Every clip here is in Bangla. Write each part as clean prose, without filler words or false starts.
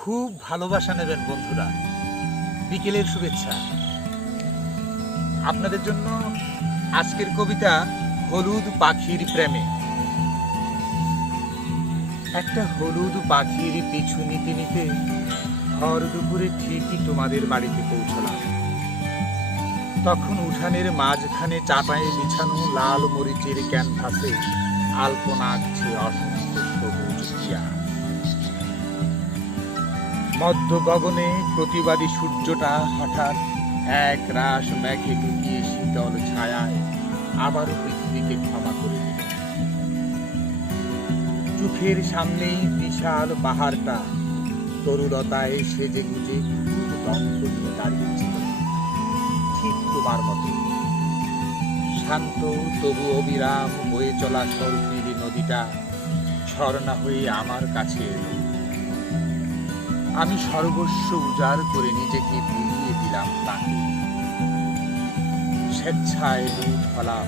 খুব ভালোবাসা নেবেন বন্ধুরা। বিকেলের শুভেচ্ছা আপনাদের জন্য। আজকের কবিতা হলুদ পাখির প্রেমে। একটা হলুদ পাখির পিছু নিতে নিতে ভর দুপুরে ঠিকই তোমাদের বাড়িতে পৌঁছলাম। তখন উঠানের মাঝখানে চাটায়ে বিছানো লাল মরিচের ক্যানভাসে আলপনা আঁকছে অসংখ্য সবুজ টিয়া। মধ্য গগনে প্রতিবাদী সূর্যটা হঠাৎ এক রাশ মেঘে ঢুকিয়ে শীতল ছায়ায় আবারও পৃথিবীকে ক্ষমা করে দিল। চোখের সামনেই বিশাল পাহাড়টা তরুলতায় সেজে গুজে খুব দম্ভ নিয়ে দাঁড়িয়েছিল, ঠিক তোমার মতো। শান্ত তবু অবিরাম বয়ে চলা সরপিলি নদীটা ঝর্ণা হয়ে আমার কাছে এলো। আমি সর্বস্ব উজাড় করে নিজেকে বিলিয়ে দিলাম তাকে। স্বেচ্ছায় লুট হলাম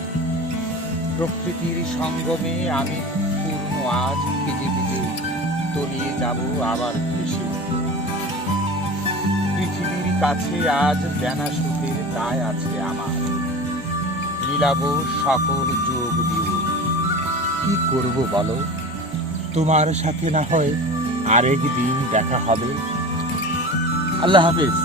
প্রকৃতির সঙ্গমে। আমি পূর্ণ আজ ভিজে ভিজে তলিয়ে যাব আবার ভেসে উঠব। পৃথিবীর কাছে আজ দেনা সুখের দায় আছে আমার। মিলাবো সকল যোগ বিয়োগ। কি করব বলো, তোমার সাথে না হয় আরেক দিন দেখা হবে। আল্লাহ হাফেজ।